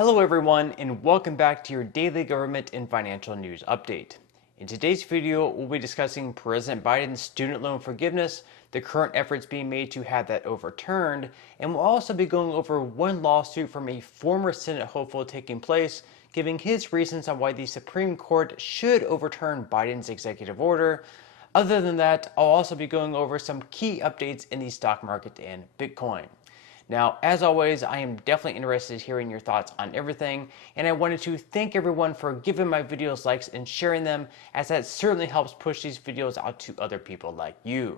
Hello everyone, and welcome back to your daily government and financial news update. In today's video, we'll be discussing President Biden's student loan forgiveness, the current efforts being made to have that overturned, and we'll also be going over one lawsuit from a former Senate hopeful taking place, giving his reasons on why the Supreme Court should overturn Biden's executive order. Other than that, I'll also be going over some key updates in the stock market and Bitcoin. Now, as always, I am definitely interested in hearing your thoughts on everything, and I wanted to thank everyone for giving my videos likes and sharing them, as that certainly helps push these videos out to other people like you.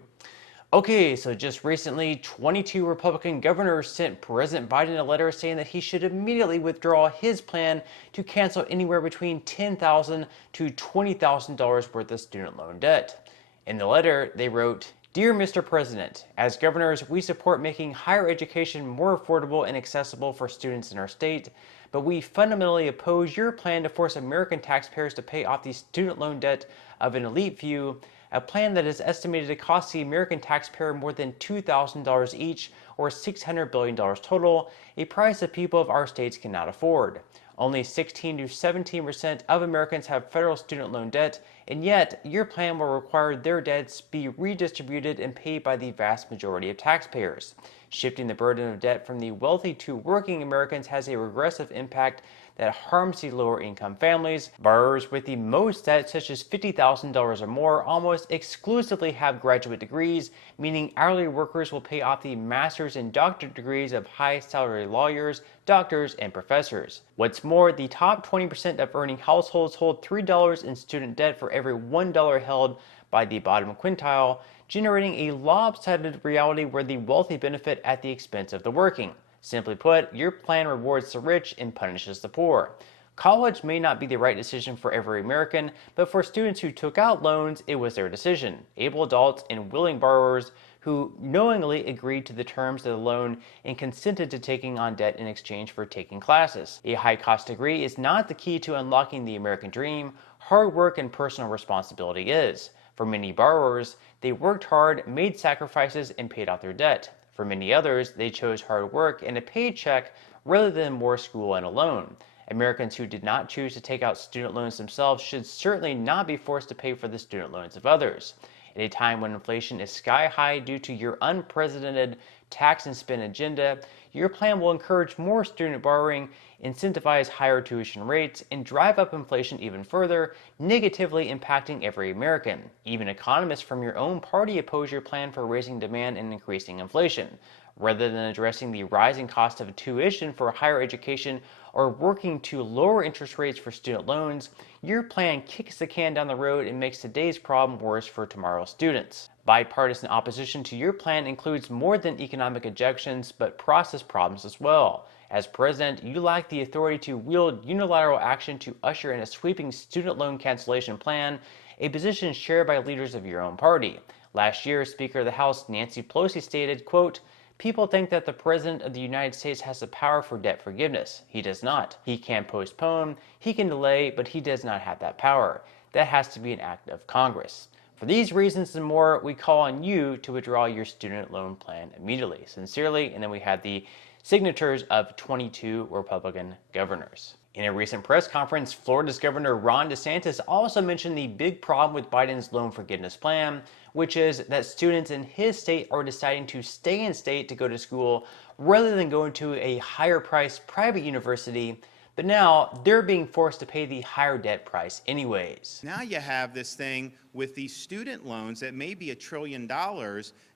Okay, so just recently, 22 Republican governors sent President Biden a letter saying that he should immediately withdraw his plan to cancel anywhere between $10,000 to $20,000 worth of student loan debt. In the letter, they wrote, "Dear Mr. President, as governors, we support making higher education more affordable and accessible for students in our state, but we fundamentally oppose your plan to force American taxpayers to pay off the student loan debt of an elite few, a plan that is estimated to cost the American taxpayer more than $2,000 each, or $600 billion total, a price that people of our states cannot afford. Only 16 to 17% of Americans have federal student loan debt, and yet your plan will require their debts be redistributed and paid by the vast majority of taxpayers. Shifting the burden of debt from the wealthy to working Americans has a regressive impact that harms the lower income families. Borrowers with the most debt, such as $50,000 or more, almost exclusively have graduate degrees, meaning hourly workers will pay off the master's and doctorate degrees of high-salary lawyers, doctors, and professors. What's more, the top 20% of earning households hold $3 in student debt for every $1 held by the bottom quintile, generating a lopsided reality where the wealthy benefit at the expense of the working. Simply put, your plan rewards the rich and punishes the poor. College may not be the right decision for every American, but for students who took out loans, it was their decision. Able adults and willing borrowers who knowingly agreed to the terms of the loan and consented to taking on debt in exchange for taking classes. A high-cost degree is not the key to unlocking the American dream. Hard work and personal responsibility is. For many borrowers, they worked hard, made sacrifices, and paid off their debt. For many others, they chose hard work and a paycheck rather than more school and a loan. Americans who did not choose to take out student loans themselves should certainly not be forced to pay for the student loans of others. At a time when inflation is sky high due to your unprecedented tax and spend agenda, your plan will encourage more student borrowing, incentivize higher tuition rates, and drive up inflation even further, negatively impacting every American. Even economists from your own party oppose your plan for raising demand and increasing inflation. Rather than addressing the rising cost of tuition for higher education or working to lower interest rates for student loans, your plan kicks the can down the road and makes today's problem worse for tomorrow's students. Bipartisan opposition to your plan includes more than economic objections, but process problems as well. As president, you lack the authority to wield unilateral action to usher in a sweeping student loan cancellation plan, a position shared by leaders of your own party. Last year, Speaker of the House Nancy Pelosi stated, quote, "People think that the President of the United States has the power for debt forgiveness. He does not. He can postpone, he can delay, but he does not have that power. That has to be an act of Congress. For these reasons and more, we call on you to withdraw your student loan plan immediately. Sincerely," and then we have the signatures of 22 Republican governors. In a recent press conference, Florida's Governor Ron DeSantis also mentioned the big problem with Biden's loan forgiveness plan, which is that students in his state are deciding to stay in state to go to school rather than going to a higher priced private university, but now they're being forced to pay the higher debt price anyways. Now you have this thing with these student loans that may be $1 trillion,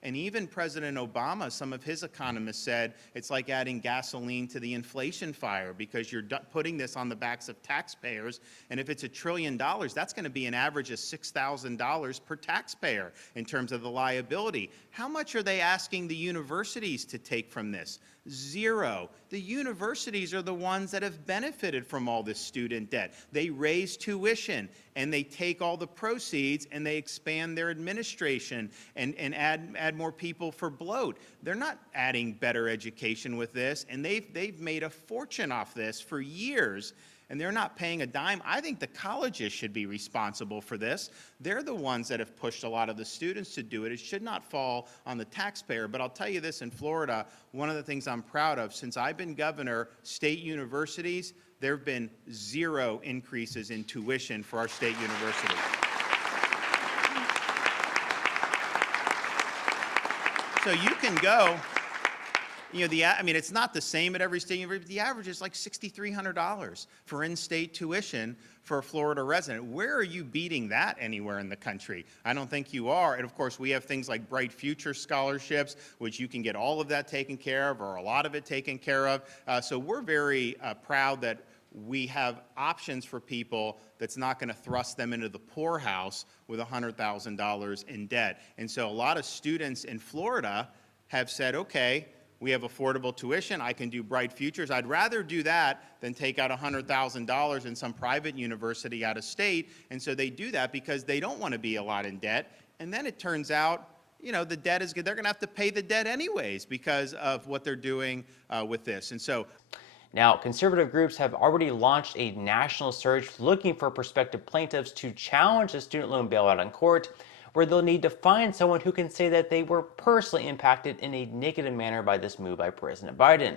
and even President Obama, some of his economists said it's like adding gasoline to the inflation fire because you're putting this on the backs of taxpayers, and if it's $1 trillion, that's going to be an average of $6,000 per taxpayer in terms of the liability. How much are they asking the universities to take from this? Zero. The universities are the ones that have benefited from all this student debt. They raise tuition and they take all the proceeds and they expand their administration and add more people for bloat. They're not adding better education with this, and they've made a fortune off this for years, and they're not paying a dime. I think the colleges should be responsible for this. They're the ones that have pushed a lot of the students to do it. It should not fall on the taxpayer. But I'll tell you this, in Florida, one of the things I'm proud of, since I've been governor, state universities, there have been 0 increases in tuition for our state universities. So you can go, I mean, it's not the same at every state university, but the average is like $6,300 for in-state tuition for a Florida resident. Where are you beating that anywhere in the country? I don't think you are. And of course, we have things like Bright Future scholarships, which you can get all of that taken care of, or a lot of it taken care of. So we're very proud that we have options for people that's not going to thrust them into the poorhouse with $100,000 in debt. And so a lot of students in Florida have said, okay, we have affordable tuition, I can do Bright Futures. I'd rather do that than take out $100,000 in some private university out of state. And so they do that because they don't want to be a lot in debt. And then it turns out, the debt is good. They're going to have to pay the debt anyways because of what they're doing with this. And so now, conservative groups have already launched a national search looking for prospective plaintiffs to challenge the student loan bailout in court, where they'll need to find someone who can say that they were personally impacted in a negative manner by this move by President Biden.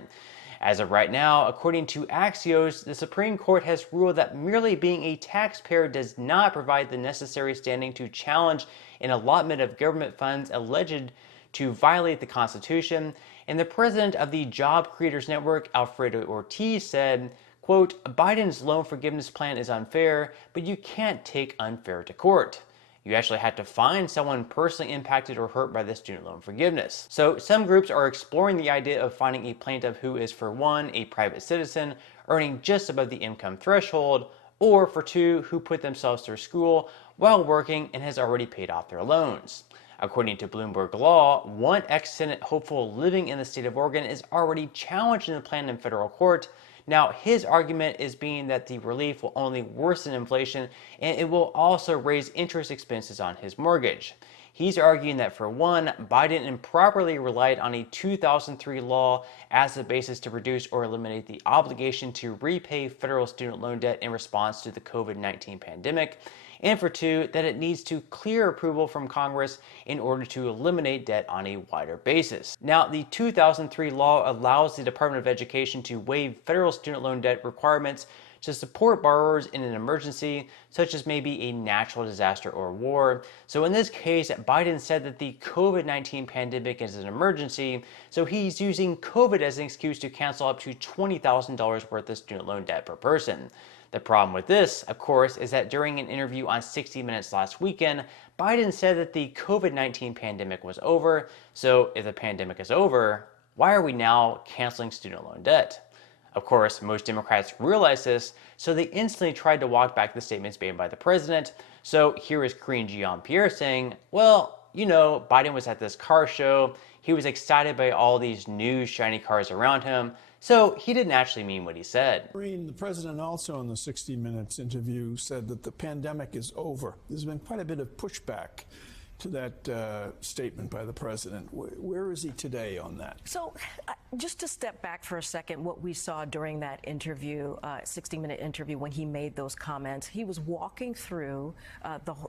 As of right now, according to Axios, the Supreme Court has ruled that merely being a taxpayer does not provide the necessary standing to challenge an allotment of government funds alleged to violate the Constitution. And the president of the Job Creators Network, Alfredo Ortiz, said, quote, Biden's loan forgiveness plan is unfair, but you can't take unfair to court. You actually had to find someone personally impacted or hurt by the student loan forgiveness. So some groups are exploring the idea of finding a plaintiff who is, for one, a private citizen earning just above the income threshold, or for two, who put themselves through school while working and has already paid off their loans. According to Bloomberg Law, one ex-Senate hopeful living in the state of Oregon is already challenging the plan in federal court. Now, his argument is being that the relief will only worsen inflation and it will also raise interest expenses on his mortgage. He's arguing that, for one, Biden improperly relied on a 2003 law as the basis to reduce or eliminate the obligation to repay federal student loan debt in response to the COVID-19 pandemic, and for two, that it needs to clear approval from Congress in order to eliminate debt on a wider basis. Now, the 2003 law allows the Department of Education to waive federal student loan debt requirements to support borrowers in an emergency, such as maybe a natural disaster or war. So in this case, Biden said that the COVID-19 pandemic is an emergency, so he's using COVID as an excuse to cancel up to $20,000 worth of student loan debt per person. The problem with this, of course, is that during an interview on 60 Minutes last weekend, Biden said that the COVID-19 pandemic was over. So if the pandemic is over, why are we now canceling student loan debt? Of course, most Democrats realize this, so they instantly tried to walk back the statements made by the president. So here is Karine Jean-Pierre saying, well, Biden was at this car show. He was excited by all these new shiny cars around him. So he didn't actually mean what he said. Karine, the president also in the 60 Minutes interview said that the pandemic is over. There's been quite a bit of pushback to that statement by the president. Where is he today on that? So just to step back for a second, what we saw during that interview, 60-minute interview, when he made those comments, he was walking through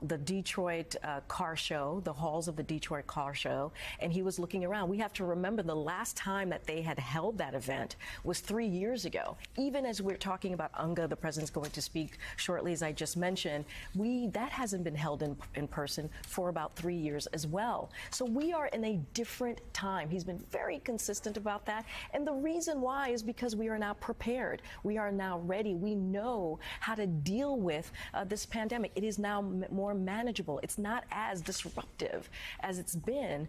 the Detroit car show, the halls of the Detroit car show, and he was looking around. We have to remember the last time that they had held that event was 3 years ago. Even as we're talking about UNGA, the president's going to speak shortly, as I just mentioned, that hasn't been held in person for about 3 years as well. So we are in a different time. He's been very consistent about that. And the reason why is because we are now prepared. We are now ready. We know how to deal with this pandemic. It is now more manageable. It's not as disruptive as it's been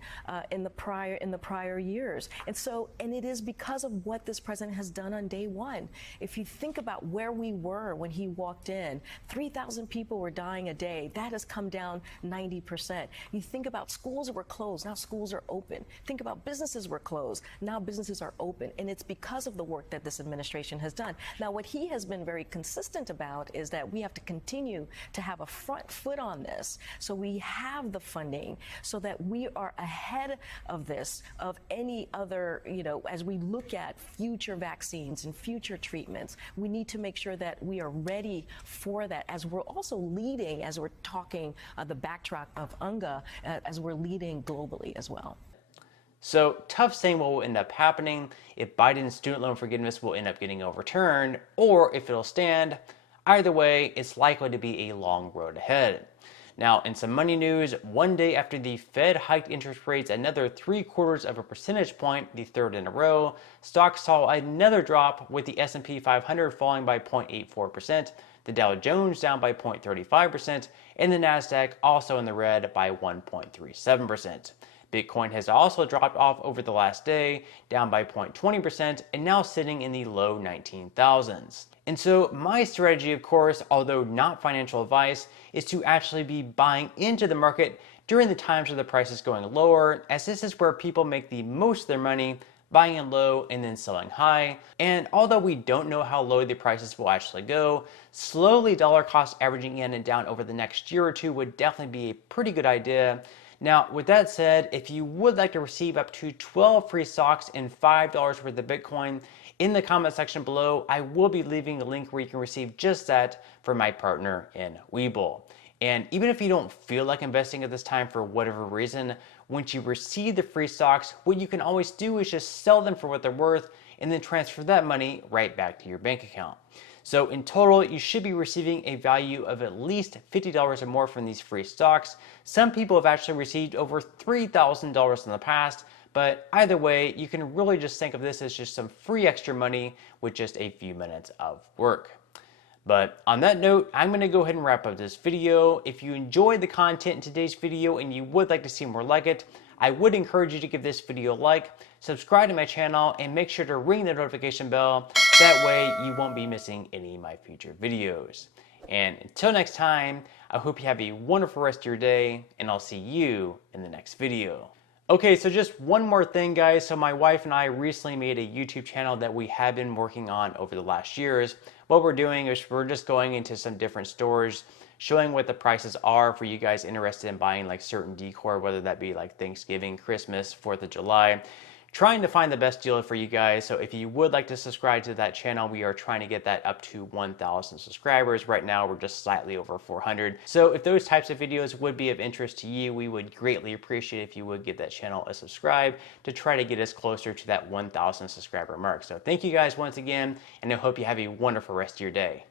in the prior years. And it is because of what this president has done on day one. If you think about where we were when he walked in, 3,000 people were dying a day. That has come down 90%. You think about schools were closed, now schools are open. Think about businesses were closed, now businesses are open. And it's because of the work that this administration has done. Now, what he has been very consistent about is that we have to continue to have a front foot on this, so we have the funding, so that we are ahead of this, of any other, as we look at future vaccines and future treatments, we need to make sure that we are ready for that, as we're also leading, as we're talking the backdrop of UNGA, as we're leading globally as well. So tough saying what will end up happening, if Biden's student loan forgiveness will end up getting overturned, or if it'll stand. Either way, it's likely to be a long road ahead. Now, in some money news, one day after the Fed hiked interest rates another 0.75 of a percentage point, the third in a row, stocks saw another drop, with the S&P 500 falling by 0.84%, the Dow Jones down by 0.35%, and the Nasdaq also in the red by 1.37%. Bitcoin has also dropped off over the last day, down by 0.20%, and now sitting in the low 19,000s. And so my strategy, of course, although not financial advice, is to actually be buying into the market during the times where the price is going lower, as this is where people make the most of their money, buying in low and then selling high. And although we don't know how low the prices will actually go, slowly dollar cost averaging in and down over the next year or two would definitely be a pretty good idea. Now, with that said, if you would like to receive up to 12 free stocks and $5 worth of Bitcoin, in the comment section below, I will be leaving a link where you can receive just that from my partner in Webull. And even if you don't feel like investing at this time for whatever reason, once you receive the free stocks, what you can always do is just sell them for what they're worth and then transfer that money right back to your bank account. So in total, you should be receiving a value of at least $50 or more from these free stocks. Some people have actually received over $3,000 in the past, but either way, you can really just think of this as just some free extra money with just a few minutes of work. But on that note, I'm going to go ahead and wrap up this video. If you enjoyed the content in today's video and you would like to see more like it, I would encourage you to give this video a like, subscribe to my channel, and make sure to ring the notification bell. That way you won't be missing any of my future videos. And until next time, I hope you have a wonderful rest of your day, and I'll see you in the next video. Okay, so just one more thing, guys. So my wife and I recently made a YouTube channel that we have been working on over the last years. What we're doing is we're just going into some different stores, showing what the prices are for you guys interested in buying like certain decor, whether that be like Thanksgiving, Christmas, 4th of July. Trying to find the best deal for you guys. So if you would like to subscribe to that channel, we are trying to get that up to 1,000 subscribers. Right now, we're just slightly over 400. So if those types of videos would be of interest to you, we would greatly appreciate if you would give that channel a subscribe to try to get us closer to that 1,000 subscriber mark. So thank you guys once again, and I hope you have a wonderful rest of your day.